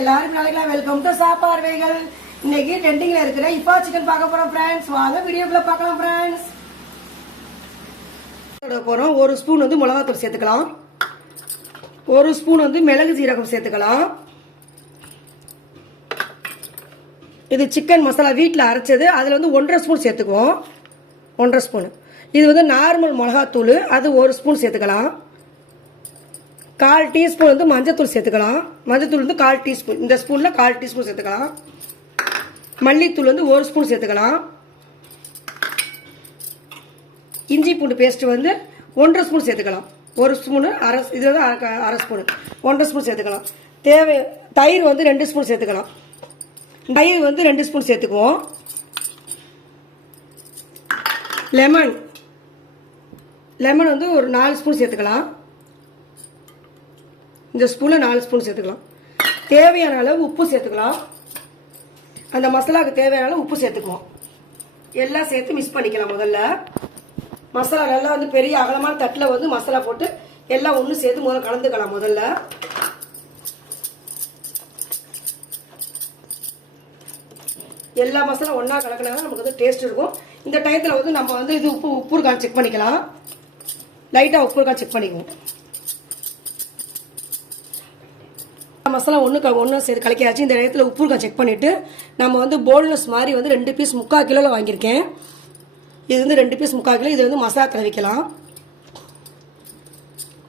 எல்லாரும் நாளைக்கு welcome to சாப்பார்வைகள். இன்னைக்கு ட்ரெண்டிங்ல இருக்கிற இப்பா சிக்கன் பார்க்க போறோம் ஃப்ரெண்ட்ஸ். வாங்க வீடியோக்குள்ள பார்க்கலாம் ஃப்ரெண்ட்ஸ். போறோம். ஒரு ஸ்பூன் வந்து மிளகாத்தூள் சேர்த்துக்கலாம். ஒரு ஸ்பூன் வந்து மிளகு ஜீரகம் சேர்த்துக்கலாம். இது சிக்கன் மசாலா வீட்டில் அரைச்சது. அதில் வந்து 1.5 ஸ்பூன் சேர்த்துக்குவோம். 1.5 ஸ்பூன். இது வந்து நார்மல் மிளகாத்தூள், அது 1 ஸ்பூன் சேர்த்துக்கலாம். 1/4 டீஸ்பூன் வந்து மஞ்சத்தூள் சேர்த்துக்கலாம். மஞ்சத்தூள் வந்து 1/4 டீஸ்பூன். இந்த ஸ்பூனில் 1/4 டீஸ்பூன் சேர்த்துக்கலாம். மல்லித்தூள் வந்து 1 ஸ்பூன் சேர்த்துக்கலாம். இஞ்சி பூண்டு பேஸ்ட் வந்து 1.5 ஸ்பூன் சேர்த்துக்கலாம். 1 ஸ்பூனு இது வந்து 1/2 ஸ்பூனு 1.5 ஸ்பூன் சேர்த்துக்கலாம். தயிர் வந்து 2 ஸ்பூன் சேர்த்துக்கலாம். தயிர் வந்து 2 ஸ்பூன் சேர்த்துக்குவோம். லெமன் வந்து ஒரு 4 ஸ்பூன் சேர்த்துக்கலாம். இந்த ஸ்பூனில் 4 ஸ்பூன் சேர்த்துக்கலாம். தேவையான அளவு உப்பு சேர்த்துக்கலாம். அந்த மசாலாவுக்கு தேவையான அளவு உப்பு சேர்த்துக்குவோம். எல்லாம் சேர்த்து மிக்ஸ் பண்ணிக்கலாம். முதல்ல மசாலா நல்லா வந்து பெரிய அகலமான தட்டில் வந்து மசாலா போட்டு எல்லாம் ஒன்று சேர்த்து முதல்ல கலந்துக்கலாம். முதல்ல எல்லா மசாலா ஒன்றா கலக்கினா நமக்கு வந்து டேஸ்ட் இருக்கும். இந்த டயத்தில் வந்து நம்ம வந்து இது உப்பு இருக்கான்னு செக் பண்ணிக்கலாம். லைட்டாக உப்பு இருக்கான்னு செக் பண்ணிக்குவோம். மசாலா ஒன்று சேர்த்து கலக்கியாச்சு. இந்த நேரத்தில் உப்பு இருக்கா செக் பண்ணிவிட்டு நம்ம வந்து போல்னஸ் மாதிரி வந்து 2 பீஸ் 3/4 கிலோவில் வாங்கியிருக்கேன். இது வந்து 2 பீஸ் 3/4 கிலோ. இது வந்து மசாலா தடவிக்கலாம்.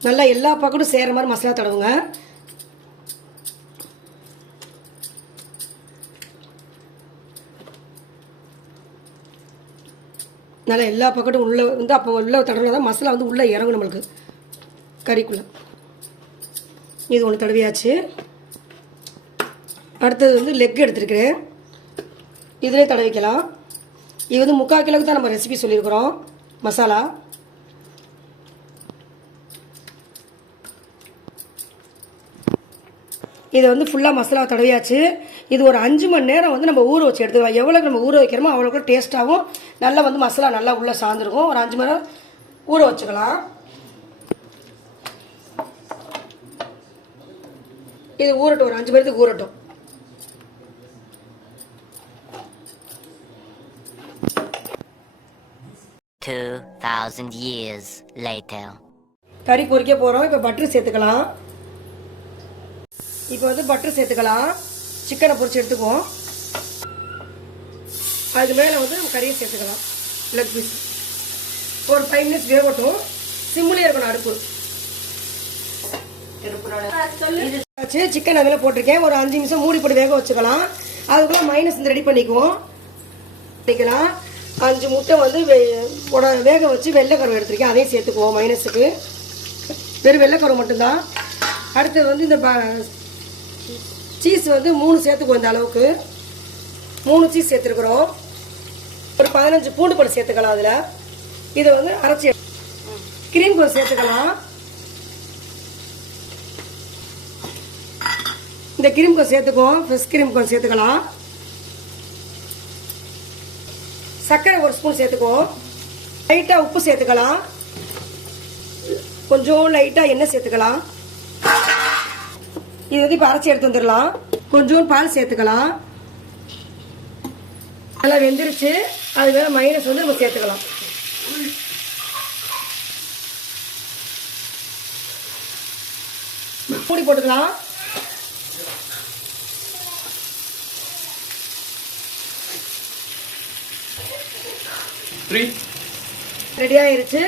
நல்லா எல்லா பக்கமும் சேர்கிற மாதிரி மசாலா தடவுங்க. நல்லா எல்லா பக்கமும் உள்ளே வந்து அப்போ உள்ள தடவினா தான் மசாலா வந்து உள்ளே இறங்கும் நம்மளுக்கு கறிக்குள்ளே. இது ஒன்று தடவியாச்சு. அடுத்தது வந்து லெக் எடுத்துருக்கிறேன். இதிலே தடவிக்கலாம். இது வந்து 3/4 கிலோவுக்கு தான் நம்ம ரெசிபி சொல்லியிருக்கிறோம். மசாலா இதை வந்து ஃபுல்லாக மசாலா தடவியாச்சு. இது ஒரு 5 மணி நேரம் வந்து நம்ம ஊற வச்சு எடுத்துக்கலாம். எவ்வளோக்கு நம்ம ஊற வைக்கிறோமோ அவ்வளோக்கு டேஸ்ட்டாகவும் நல்லா வந்து மசாலா நல்லா உள்ளே சார்ந்துருக்கும். ஒரு 5 மணி நேரம் ஊற வச்சுக்கலாம். இது ஊறட்டும். ஒரு 5 மணி நேரத்துக்கு ஊறட்டும். கறி பொரிக்க போகிறோம். இப்போ பட்டர் சேர்த்துக்கலாம். இப்போ வந்து பட்டர் சேர்த்துக்கலாம். சிக்கனை பொரிச்சு எடுத்துக்குவோம். அதுக்கு மேலே வந்து நம்ம கறியை சேர்த்துக்கலாம். லெக் பீஸ் ஒரு 5 மினிட்ஸ் வேகட்டும். சிம்மிலே இருக்கணும் அடுப்பு. சிக்கன் அதில் போட்டிருக்கேன். ஒரு 5 நிமிஷம் மூடி போட்டு வேக வச்சுக்கலாம். அதுக்குள்ள மைனஸ் ரெடி பண்ணிக்குவோம். 5 முட்டை வந்து வேக வச்சு வெள்ளைக்கருவை எடுத்துருக்கேன். அதையும் சேர்த்துக்குவோம். மைனஸுக்கு வெறும் வெள்ளைக்கருவை மட்டும்தான். அடுத்தது வந்து இந்த சீஸ் வந்து 3 சேர்த்துக்குவோம். இந்த அளவுக்கு 3 சீஸ் சேர்த்துருக்குறோம். ஒரு 15 பூண்டு பழம் சேர்த்துக்கலாம். அதில் இதை வந்து அரைச்சி கிரீம் கொஞ்சம் சேர்த்துக்கலாம். இந்த கிரீம் கொஞ்சம் சேர்த்துக்குவோம். ஃப்ரெஷ் கிரீம் கொஞ்சம் சேர்த்துக்கலாம். சர்க்கரை 1 ஸ்பூன் சேர்த்துக்குவோம். லைட்டாக உப்பு சேர்த்துக்கலாம். கொஞ்சம் லைட்டாக எண்ணெய் சேர்த்துக்கலாம். இது வந்து இப்போ அரைச்சி எடுத்து வந்துடலாம். கொஞ்சம் பால் சேர்த்துக்கலாம். நல்லா வெந்துருச்சு. அது மேலே மைனஸ் வந்து நம்ம சேர்த்துக்கலாம். மூடி போட்டுக்கலாம். ரெடி ஆயிருச்சு.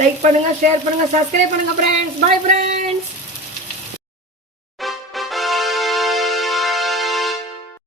லைக் பண்ணுங்க, ஷேர் பண்ணுங்க, சப்ஸ்கிரைப் பண்ணுங்க ஃப்ரெண்ட்ஸ். Bye friends.